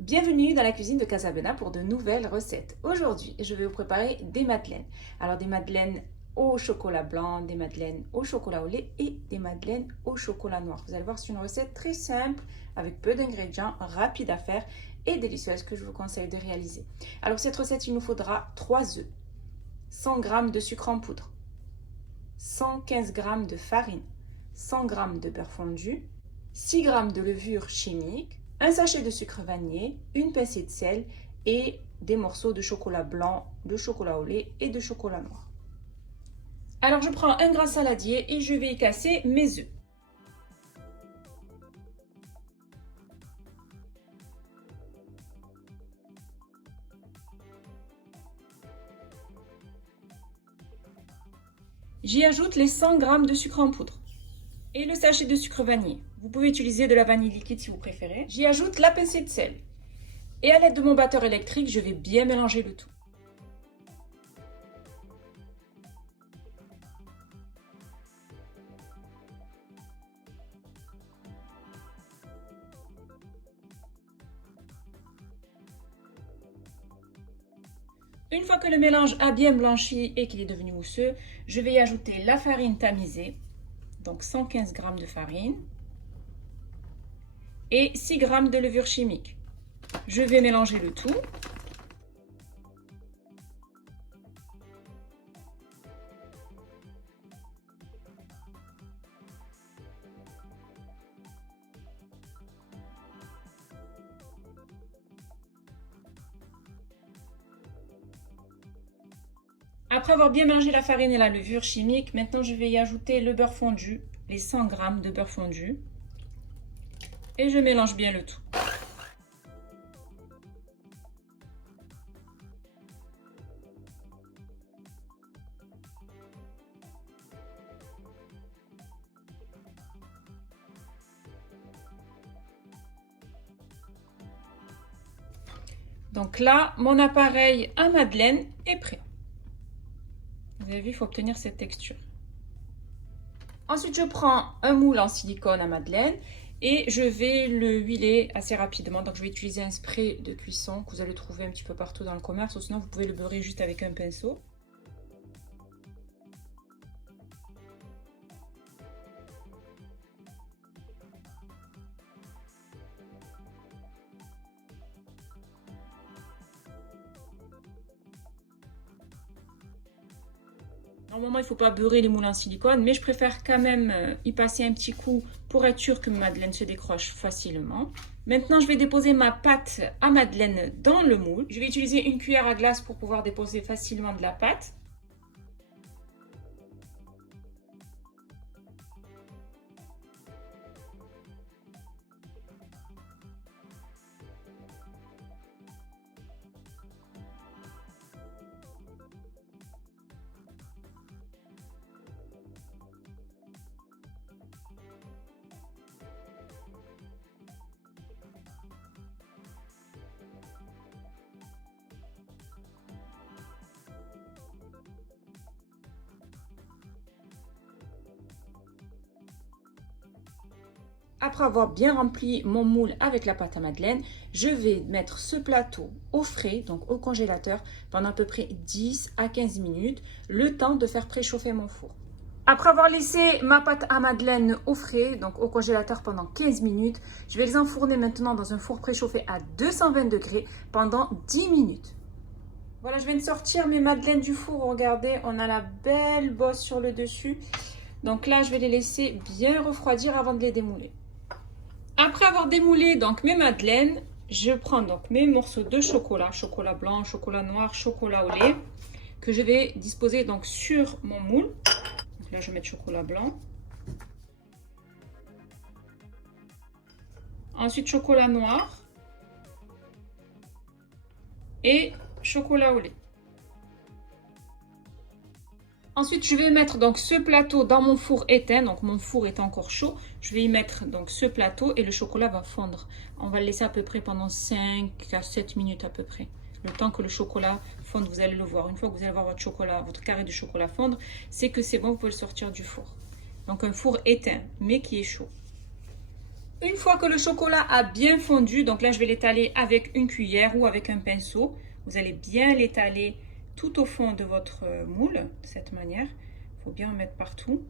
Bienvenue dans la cuisine de Casablanca pour de nouvelles recettes. Aujourd'hui, je vais vous préparer des madeleines. Alors des madeleines au chocolat blanc, des madeleines au chocolat au lait et des madeleines au chocolat noir. Vous allez voir, c'est une recette très simple, avec peu d'ingrédients, rapide à faire et délicieuse que je vous conseille de réaliser. Alors cette recette, il nous faudra 3 œufs, 100 g de sucre en poudre, 115 g de farine, 100 g de beurre fondu, 6 g de levure chimique, un sachet de sucre vanillé, une pincée de sel et des morceaux de chocolat blanc, de chocolat au lait et de chocolat noir. Alors je prends un grand saladier et je vais y casser mes œufs. J'y ajoute les 100 g de sucre en poudre et le sachet de sucre vanillé. Vous pouvez utiliser de la vanille liquide si vous préférez. J'y ajoute la pincée de sel. Et à l'aide de mon batteur électrique, je vais bien mélanger le tout. Une fois que le mélange a bien blanchi et qu'il est devenu mousseux, je vais y ajouter la farine tamisée, donc 115 g de farine, et 6 g de levure chimique. Je vais mélanger le tout. Après avoir bien mélangé la farine et la levure chimique, maintenant je vais y ajouter le beurre fondu, les 100 g de beurre fondu. Et je mélange bien le tout. Donc là, mon appareil à madeleine est prêt. Vous avez vu, il faut obtenir cette texture. Ensuite, je prends un moule en silicone à madeleine et je vais le huiler assez rapidement. Donc, je vais utiliser un spray de cuisson que vous allez trouver un petit peu partout dans le commerce. Ou sinon, vous pouvez le beurrer juste avec un pinceau. Normalement, il ne faut pas beurrer les moules en silicone, mais je préfère quand même y passer un petit coup pour être sûr que ma madeleine se décroche facilement. Maintenant, je vais déposer ma pâte à madeleine dans le moule. Je vais utiliser une cuillère à glace pour pouvoir déposer facilement de la pâte. Après avoir bien rempli mon moule avec la pâte à madeleine, je vais mettre ce plateau au frais, donc au congélateur, pendant à peu près 10 à 15 minutes, le temps de faire préchauffer mon four. Après avoir laissé ma pâte à madeleine au frais, donc au congélateur pendant 15 minutes, je vais les enfourner maintenant dans un four préchauffé à 220 degrés pendant 10 minutes. Voilà, je viens de sortir mes madeleines du four. Regardez, on a la belle bosse sur le dessus. Donc là, je vais les laisser bien refroidir avant de les démouler. Après avoir démoulé donc mes madeleines, je prends donc mes morceaux de chocolat, chocolat blanc, chocolat noir, chocolat au lait, que je vais disposer donc sur mon moule. Donc là, je vais mettre chocolat blanc. Ensuite, chocolat noir et chocolat au lait. Ensuite, je vais mettre donc ce plateau dans mon four éteint. Donc, mon four est encore chaud. Je vais y mettre donc ce plateau et le chocolat va fondre. On va le laisser à peu près pendant 5 à 7 minutes à peu près. Le temps que le chocolat fonde, vous allez le voir. Une fois que vous allez voir votre chocolat, votre carré de chocolat fondre, c'est que c'est bon, vous pouvez le sortir du four. Donc, un four éteint, mais qui est chaud. Une fois que le chocolat a bien fondu, donc là je vais l'étaler avec une cuillère ou avec un pinceau. Vous allez bien l'étaler tout au fond de votre moule, de cette manière. Il faut bien en mettre partout.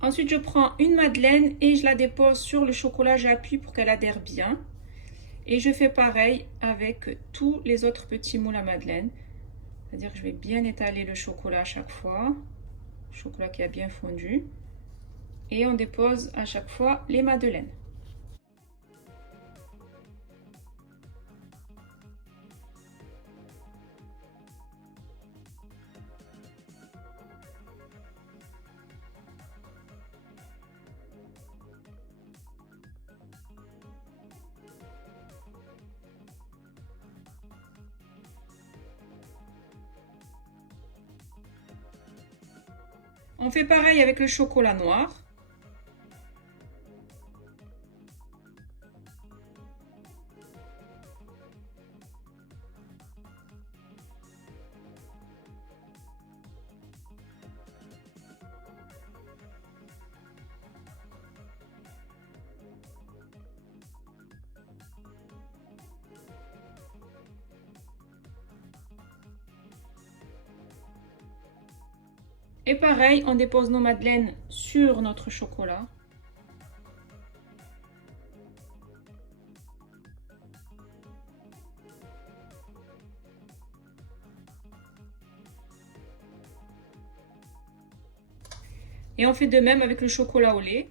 Ensuite, je prends une madeleine et je la dépose sur le chocolat. J'appuie pour qu'elle adhère bien. Et je fais pareil avec tous les autres petits moules à madeleine. C'est-à-dire que je vais bien étaler le chocolat à chaque fois. Le chocolat qui a bien fondu. Et on dépose à chaque fois les madeleines. On fait pareil avec le chocolat noir. Et pareil, on dépose nos madeleines sur notre chocolat. Et on fait de même avec le chocolat au lait.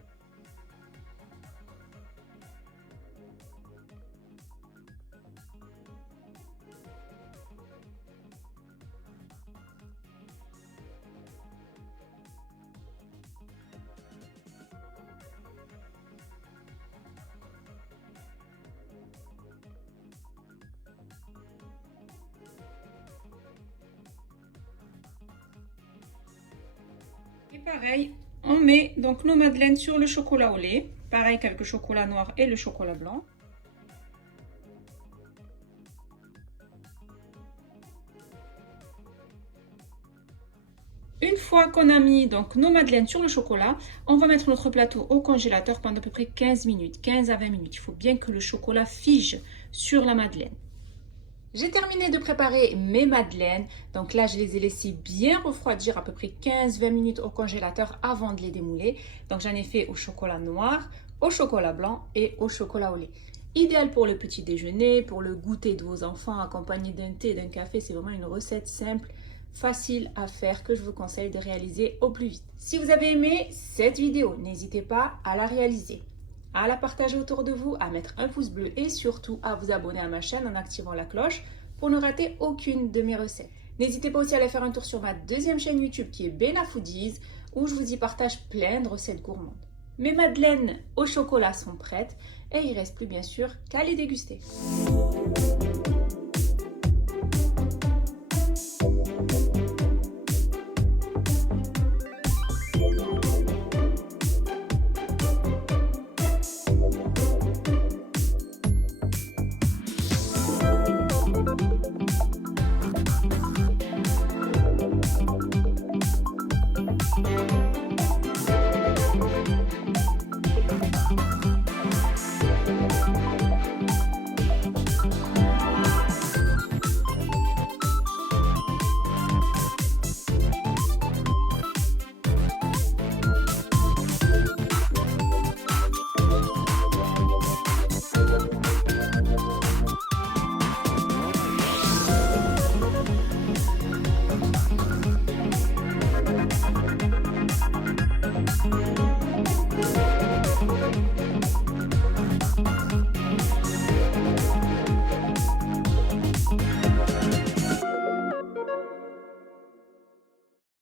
Et pareil, on met donc nos madeleines sur le chocolat au lait. Pareil qu'avec le chocolat noir et le chocolat blanc. Une fois qu'on a mis donc nos madeleines sur le chocolat, on va mettre notre plateau au congélateur pendant à peu près 15 minutes, 15 à 20 minutes. Il faut bien que le chocolat fige sur la madeleine. J'ai terminé de préparer mes madeleines. Donc là, je les ai laissées bien refroidir à peu près 15-20 minutes au congélateur avant de les démouler. Donc j'en ai fait au chocolat noir, au chocolat blanc et au chocolat au lait. Idéal pour le petit déjeuner, pour le goûter de vos enfants accompagné d'un thé, d'un café. C'est vraiment une recette simple, facile à faire que je vous conseille de réaliser au plus vite. Si vous avez aimé cette vidéo, n'hésitez pas à la réaliser, à la partager autour de vous, à mettre un pouce bleu et surtout à vous abonner à ma chaîne en activant la cloche pour ne rater aucune de mes recettes. N'hésitez pas aussi à aller faire un tour sur ma deuxième chaîne YouTube qui est Bena Foodies où je vous y partage plein de recettes gourmandes. Mes madeleines au chocolat sont prêtes et il ne reste plus bien sûr qu'à les déguster.